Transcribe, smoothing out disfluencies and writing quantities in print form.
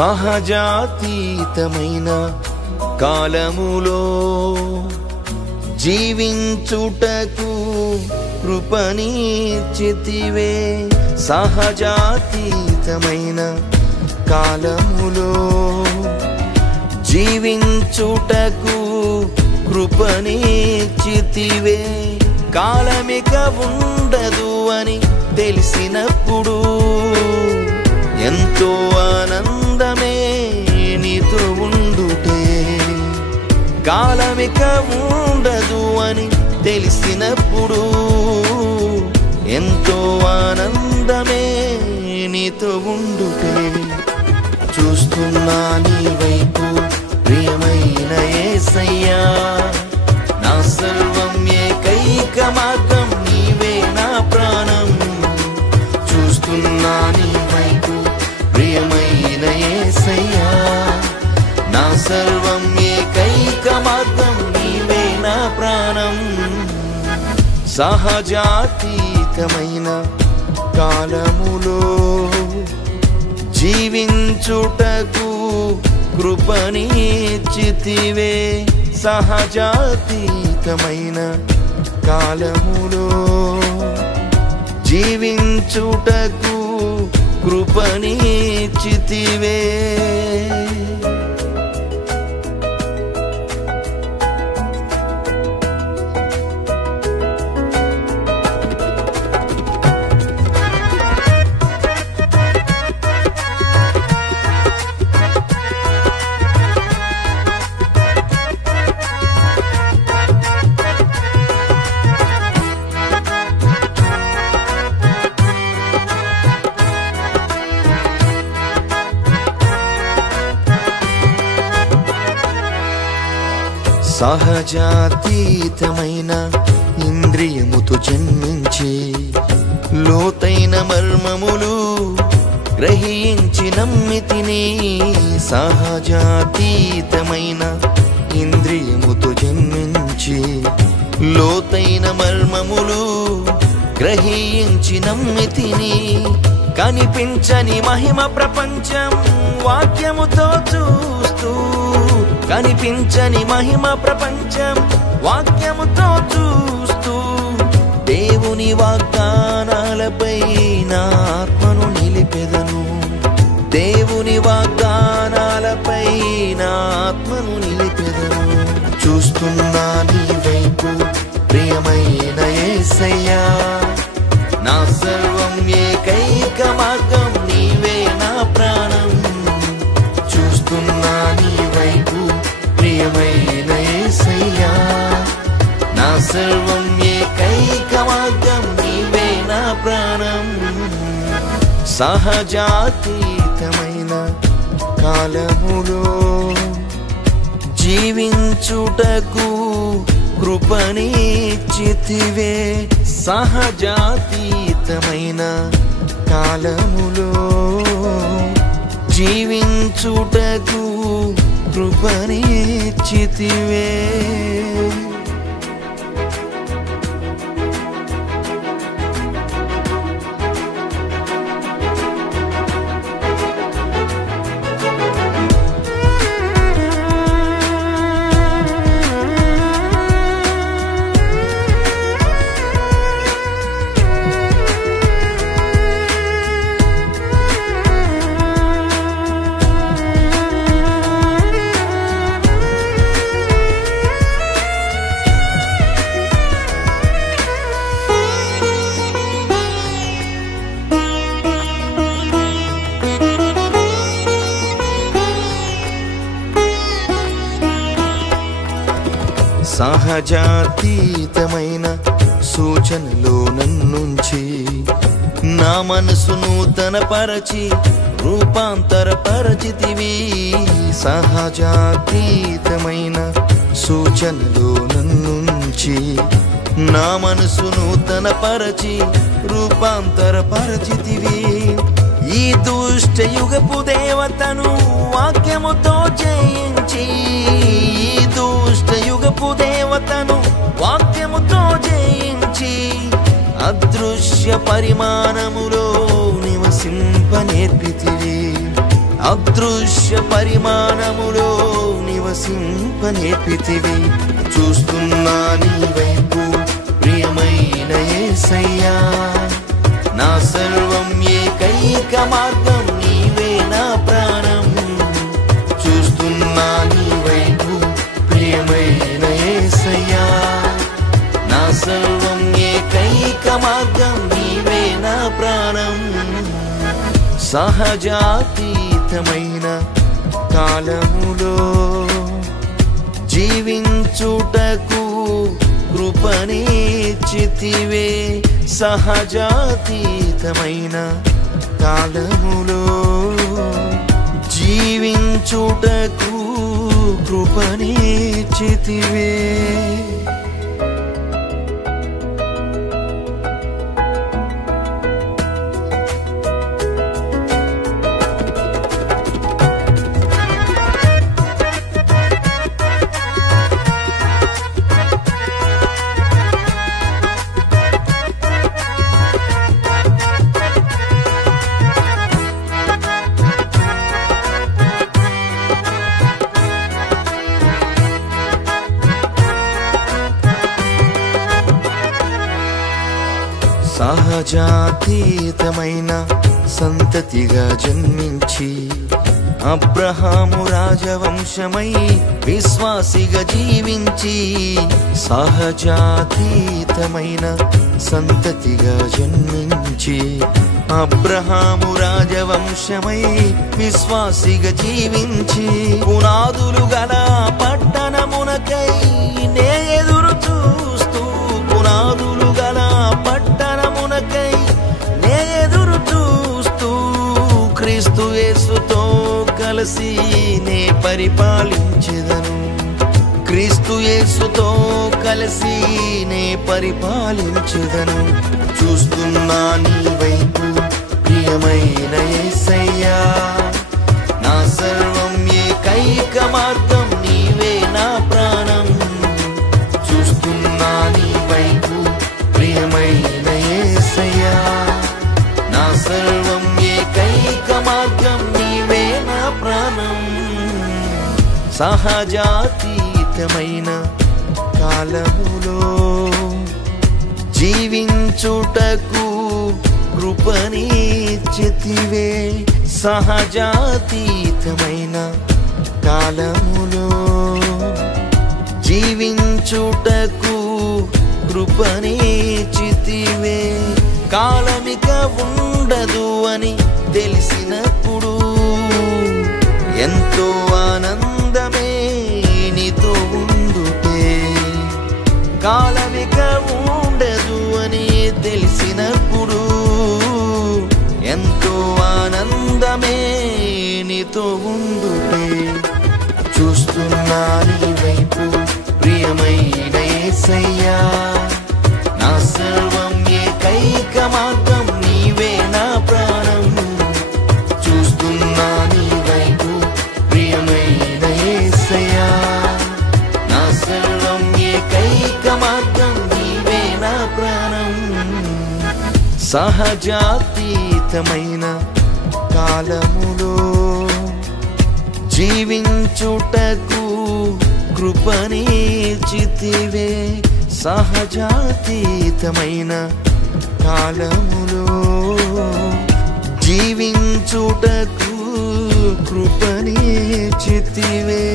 సహజాతీతమైన కాలములో జీవించుటకు కృపనిచ్చితివే. సహజాతీతమైన కాలములో జీవించుటకు కృపనిచ్చితివే. కాలమిక ఉండదు అని తెలిసినప్పుడు ఎంతో ఆనందమే నీతో ఉండుటే. కాలమిక ఉండదు అని తెలిసినప్పుడు ఎంతో ఆనందమే నీతో ఉండుటే. చూస్తున్నా నీ వైపు ప్రియమైన యేసయ్యా, నా సర్వం ఏకైక మార్గం నీవే నా ప్రాణం. చూస్తున్నా నీ వైపు ప్రియమైన యేసయ్యా, నా సర్వం ఏకైక మార్గం నీవే నా ప్రాణం. సహజాతీతమైన కాలములో జీవించుటకు కృపనిచ్చితివే. సహజాతీతమైన కాలములో జీవించుటకు కృపనిచ్చితివే. సహజాతీతమైన ఇంద్రియముతో జన్మించి లోతైన మర్మములు గ్రహించి నమ్మితిని. సహజాతీతమైన ఇంద్రియముతో జన్మించి లోతైన మర్మములు గ్రహించి నమ్మితిని. కనిపించని మహిమ ప్రపంచం వాక్యముతో చూస్తూ, కనిపించని మహిమ ప్రపంచం వాక్యముతో చూస్తూ, దేవుని వాగ్దానాలపై నా ఆత్మను నిలిపెదను. దేవుని వాగ్దానాలపై నా ఆత్మను నిలిపెదను. చూస్తున్నా నీ వైపు ప్రియమైన యేసయ్యా, నా సర్వం ఏకైక మార్గం నీవే నా ప్రాణం. చూస్తున్నా నీ వైపు ప్రియమైన యేసయ్యా, నా సర్వం ఏకైక మార్గం నీవే నా ప్రాణం. సహజాతీతమైన కాలములో జీవించుటకు కృపనిచ్చితివే. సహజాతీతమైన కాలములో జీవించుటకు కృపనిచ్చితివే. సహజాతీతమైన సూచనలో నన్నుంచి నా మనసు నూతనపరచి రూపాంతరపరచితివి. సహజాతీతమైన సూచనలో నన్నుంచి నా మనసు నూతనపరచి రూపాంతరపరచితివి. ఈ దుష్ట యుగపు దేవతను వాక్యముతో జయించి, ఈ దుష్ట యుగపు దేవతను వాక్యముతో జయించి అదృశ్య పరిమాణములో నివసింప నేర్పితివి. అదృశ్య పరిమాణములో నివసింపనేర్పితివి. చూస్తున్నా నీ వైపు ప్రియమైన యేసయ్యా, నా సర్వం ఏకైక మార్గం నీవే నా ప్రాణం. చూస్తున్నా నీ వైపు ప్రియమైన యేసయ్యా, నా సర్వం ఏకైక మార్గం నీవే నా ప్రాణం. సహజాతీతమైన కాలములో జీవించుటకు కృపనిచ్చితివే. సహజాతీతమైన కాలములో జీవించుటకు కృపనిచ్చితివే. సహజాతీతమైన సంతతిగా జన్మించి అబ్రహాము రాజవంశమై విశ్వాసిగా జీవించి. సహజాతీతమైన సంతతిగా జన్మించి అబ్రహాము రాజవంశమై విశ్వాసిగా జీవించి. పునాదులు గల పట్టణమునకై నే ఎదురు చూస్తూ, పునాదులు గల పట్టణమునకై నే ఎదురు చూస్తూ, క్రీస్తు యేసుతో కలిసి నే పరిపాలించెదను. క్రీస్తు యేసుతో కలిసి నే పరిపాలించెదను. చూస్తున్నా నీ వైపు ప్రియమైన యేసయ్యా, నా సర్వం ఏకైక మార్గం నీవే నా ప్రాణం. చూస్తున్నా నీ వైపు ప్రియమైన యేసయ్యా, నా సర్వం ఏకైక మార్గం నీవే నా ప్రాణం. సహజాతీతమైన కాలములో జీవించుటకు కృపనిచ్చితివే. సహజాతీతమైన కాలములో జీవించుటకు కృపనిచ్చితివే. కాలమిక ఉండదు అని తెలిసినప్పుడు ఎంతో ఆనందమే నీతో ఉండుటే. కాలమిక ఉండదు అని తెలిసినప్పుడు ఎంతో ఆనందమే నీతో ఉండుటే. చూస్తున్నా నీ వైపు ప్రియమైన యేసయ్యా, నా సర్వం ఏకైక మార్గం నీవే నా ప్రాణం. చూస్తున్నా నీ వైపు ప్రియమైన యేసయ్యా, నా సర్వం ఏకైక మార్గం నీవే నా ప్రాణం. సహజాతీతమైన కాలములో జీవించుటకు కృపనిచ్చితివే. సహజాతీతమైన కాలములో జీవించుటకు కృపనిచ్చితివే.